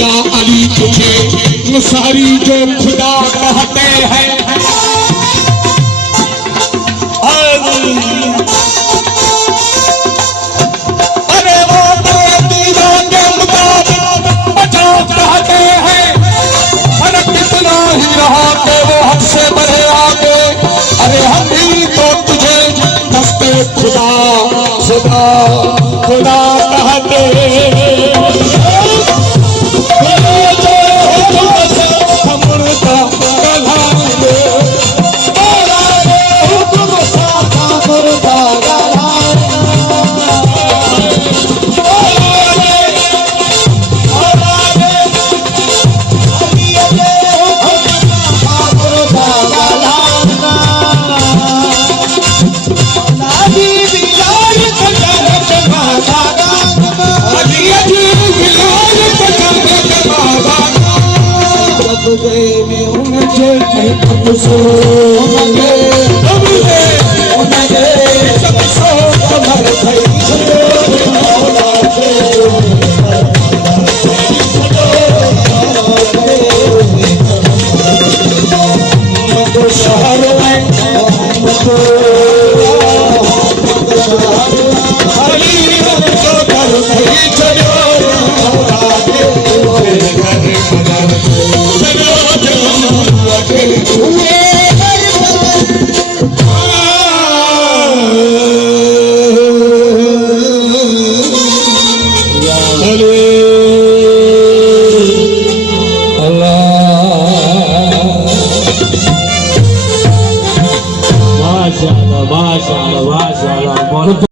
या अली तुझे सारी जो खुदा कहते हैं। अरे वो दीनों के मुताबिक बचाओ कहते हैं। फर्क इतना ही रहा कि वो हमसे बढ़े आगे। अरे हम भी तो तुझे दस्ते खुदा खुदा खुदा कहते हैं। So